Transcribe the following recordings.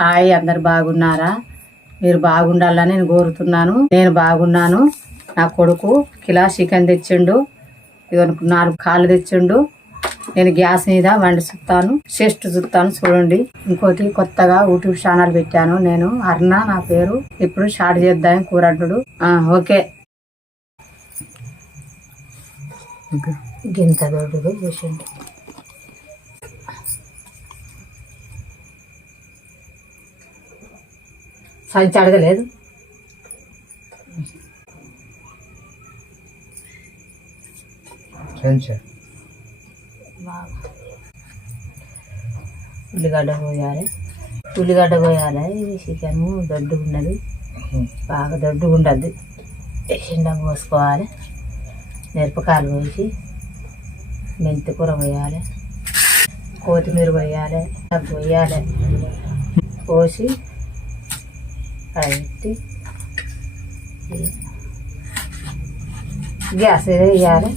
Hi, అందరు బాగున్నారా? మీరు బాగుండాలని నేను కోరుతున్నాను. నేను బాగున్నాను. నా కొడుకు కిలో చికెన్ తెచ్చిండు, 4 కాళ్ళు తెచ్చిండు. నేను గ్యాస్ మీద వండి చూస్తాను, చెస్ట్ చూస్తాను, చూడండి. ఇంకోటి కొత్తగా యూట్యూబ్ ఛానల్ పెట్టాను నేను, అరుణ నా పేరు. ఇప్పుడు స్టార్ట్ చేద్దాం కూరంటుడు. ఓకే. గింత దొడ్డుగా చూసిండు. సంచి అడగలేదు. ఉల్లిగడ్డ పోయాలి. ఇది చికెన్ దొడ్డుగా ఉన్నది, బాగా దొడ్డుగా ఉండద్ది. ఎండ పోసుకోవాలి, మిరపకాయలు పోసి, మెంతి కూర పోయాలి, కొత్తిమీర పోయాలి, పోసి పెట్టి గ్యాస్ వేయాలి.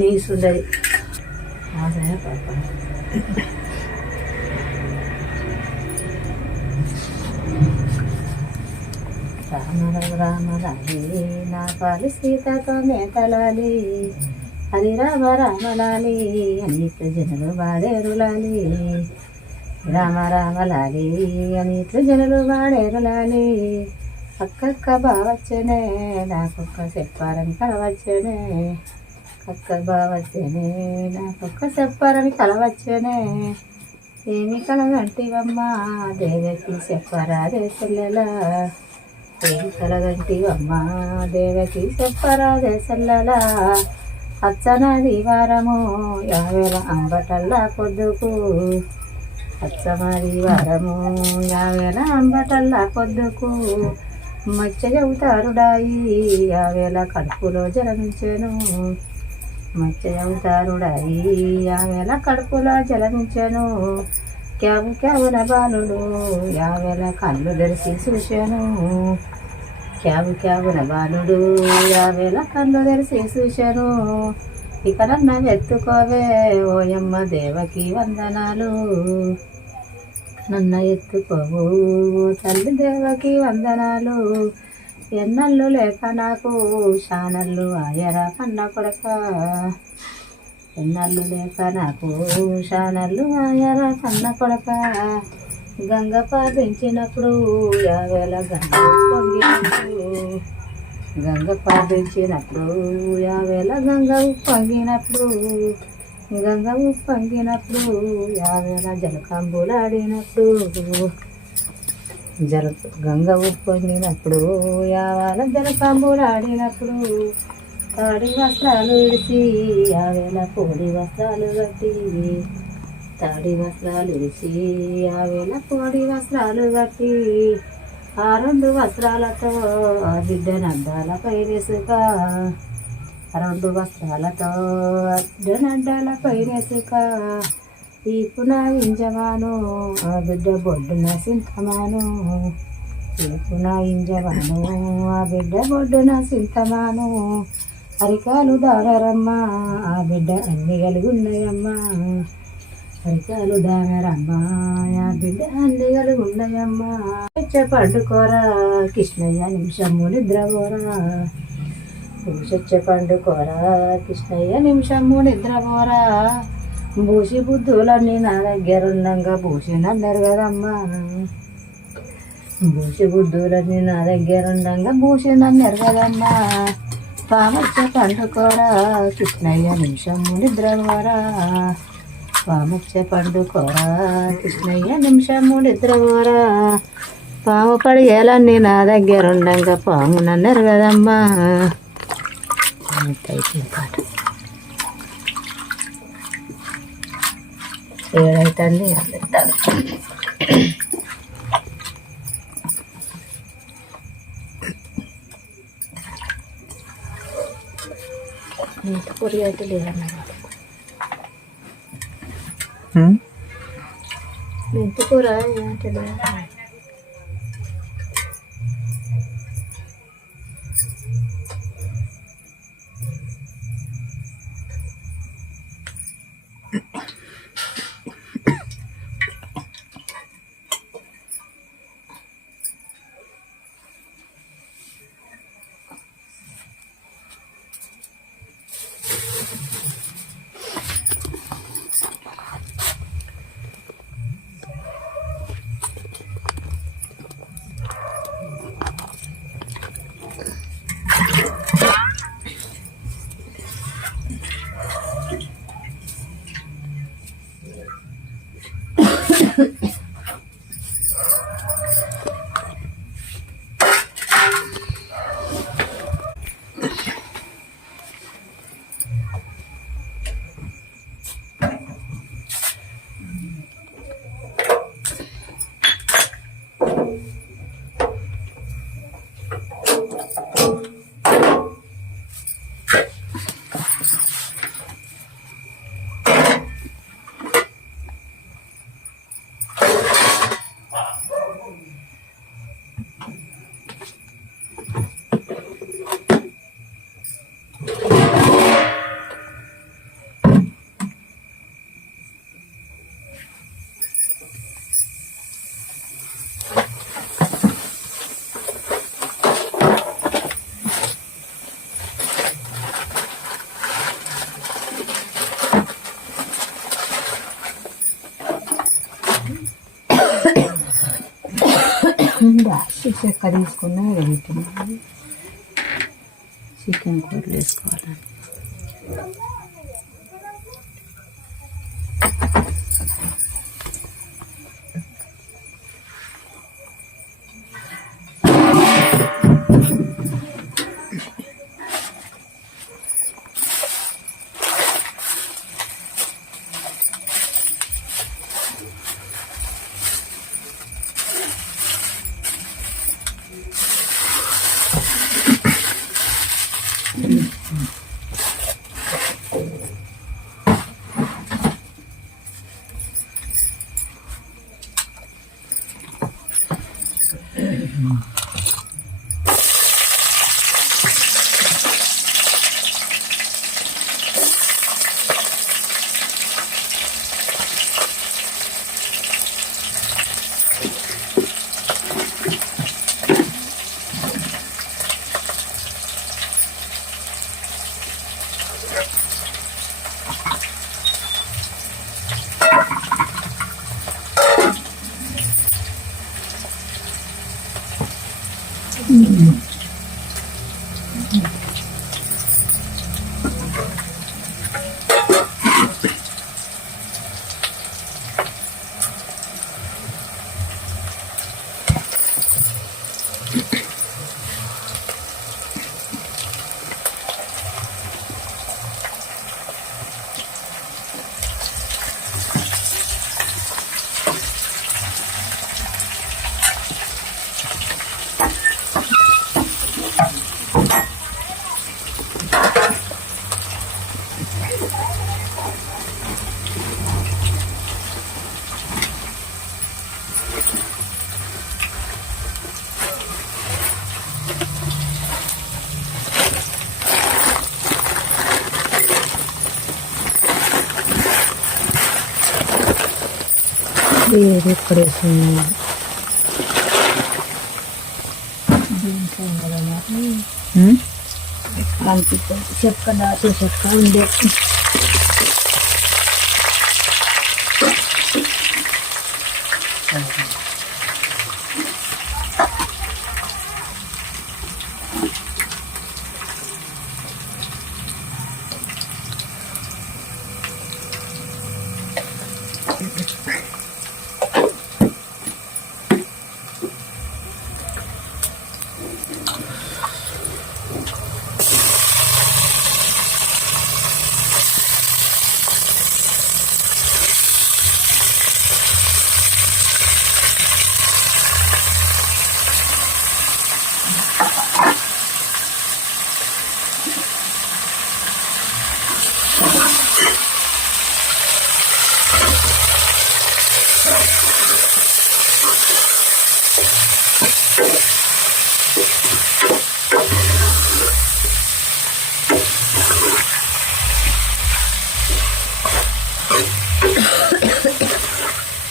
నీసుండది రామ రాలి నా పాలి సీతతో మేతలాలి, హరి రామ రామలాలి అన్నిట్లు జనులు వాడేరులాలి, రామ రామలాలి అన్నిట్లు జనులు వాడేరులాలి. అక్కక్క బావచ్చనే నాకొక్క చెప్పారని కలవచ్చనే, అక్క బావచ్చనే నాకొక్క చెప్పారని కలవచ్చనే. ఏమి కలగంటివమ్మా దేవకి చెప్పరాదే చెల్లెలా, ఏమి కలగంటివమ్మా దేవకి చెప్పరాదే చెల్లెలా. అచ్చనది వారము 50 అంబటల్లా పొద్దుకు, అచ్చమది వారము 50 అంబటల్లా పొద్దుకు. మచ్చ చదువుతారుడాయి 50 కడుపులో జలమించెను, మచ్చ చదువుతారుడాయి 50 కడుపులో జలమించెను. క్యావున బాలుడు 50 కళ్ళు తెరిచి చూశాను, క్యావున బాలుడు 50 కళ్ళు తెరిచి చూశాను. ఇక నన్ను ఎత్తుకోవే ఓయమ్మ దేవకి వందనాలు, నన్న ఎత్తుకోవు తల్లి దేవకి వందనాలు. ఎన్నళ్ళు లేక నాకు శానళ్ళు ఆయరా కన్న కొడక, ఎన్నళ్ళు లేక నాకు శానళ్ళు ఆయరా కన్న కొడక. గంగ పాదించినప్పుడు 50 గంగ పొంగినప్పుడు, గంగ పాదించినప్పుడు 50 గంగ పొంగినప్పుడు, గంగ ఉప్పొంగినప్పుడు 50 జలకంబులాడినప్పుడు, గంగ ఉప్పొంగినప్పుడు 50 జలకంబులాడినప్పుడు. తాడి వస్త్రాలు విడిచి 50 పొడి వస్త్రాలు కట్టి, తాడి వస్త్రాలు విడిచి 50 పొడి వస్త్రాలు కట్టి. ఆ 2 వస్త్రాలతో ఆ బిడ్డ నందాల పైరేసుక, 2 వస్త్రాలతో బిడ్డ పైరేసుక. ఈపున ఇంజమాను ఆ బిడ్డ బొడ్డున సింతమాను, ఈపున ఇంజమాను ఆ బిడ్డ బొడ్డున సింతమాను. అరికాలు దానరమ్మ ఆ బిడ్డ అన్ని కలిగున్నాయమ్మా, అరికాలు దానరమ్మ ఆ బిడ్డ అన్ని కలిగున్నాయమ్మా. పండుకోరా కృష్ణయ్య నిమిషము నిద్రపోరా, పూసొచ్చ పండుకోరా కృష్ణయ్య నిమిషము నిద్రపోరా. భూషి బుద్ధులన్నీ నా దగ్గర ఉండంగా భూషినన్నారు కదమ్మా, భూషి బుద్ధులన్నీ నా దగ్గర ఉండంగా భూషినన్నారు కదమ్మా. పామొచ్చ పండుకోరా కృష్ణయ్య నిమిషము నిద్రపోరా, పామొచ్చ పండుకోరా కృష్ణయ్య నిమిషము నిద్రపోరా. పాము పడిగేలన్నీ నా దగ్గర ఉండంగా పామునన్నారు కదమ్మా. అయిపోయింది పాట. ఏడైతుంది అందిస్తాను. మెంతి కూర అయితే లేదన్నమాట. మెంతి కూర అంటే లేదా. చెక్క తీసుకున్నా పెట్టిన చికెన్ కూరలు వేసుకోవాలి. ఇది ఎక్కడ వేసుకున్నాను దీంట్లో కదా అనిపిస్తుంది. చెక్క దాచి చెక్క ఉండే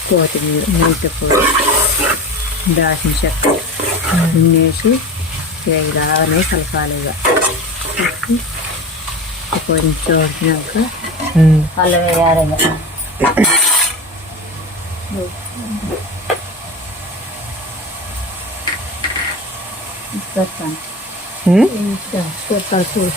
కొత్తిమీర, మెంతిపొడి, దాల్చిన చెక్క వేసి ఇలాగనే కలపాలి. కొంచెం ఉడికినాక అల్లం వేయాలి. చూస్తాను చూడు.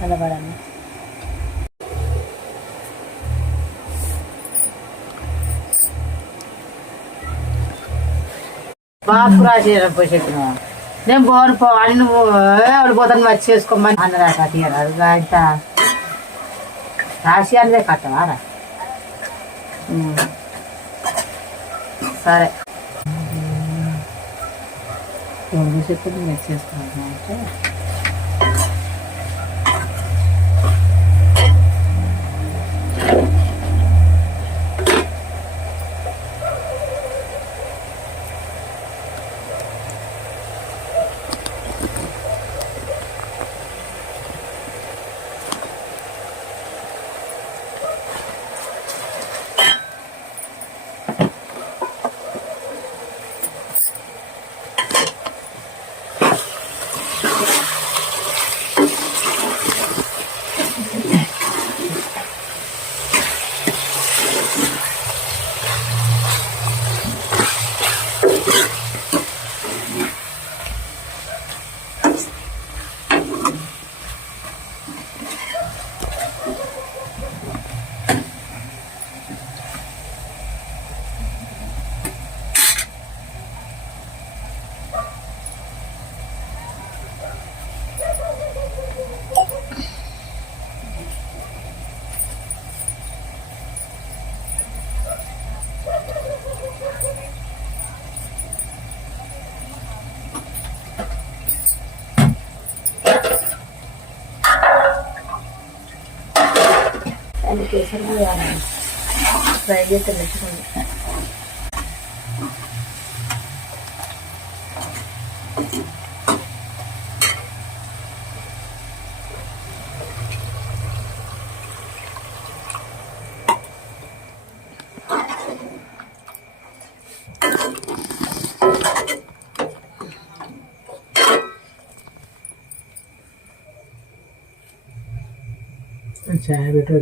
కలబడాలి. బాపు రాసేరా పోషెట్టిన నేను పోను పోవాలి, నువ్వు ఎవరు పోతాను వచ్చి చేసుకోమని అన్నదా తీయరాదు. ఇంత రాసి అన్నదే కట్టవారా? సరే రెండు చెప్పులు మెచ్చేస్తాను అంటే కేసరి ఫ్రై చేస్తే మెచ్చుకోండి. చాయ్ పెట్టే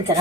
ఇతర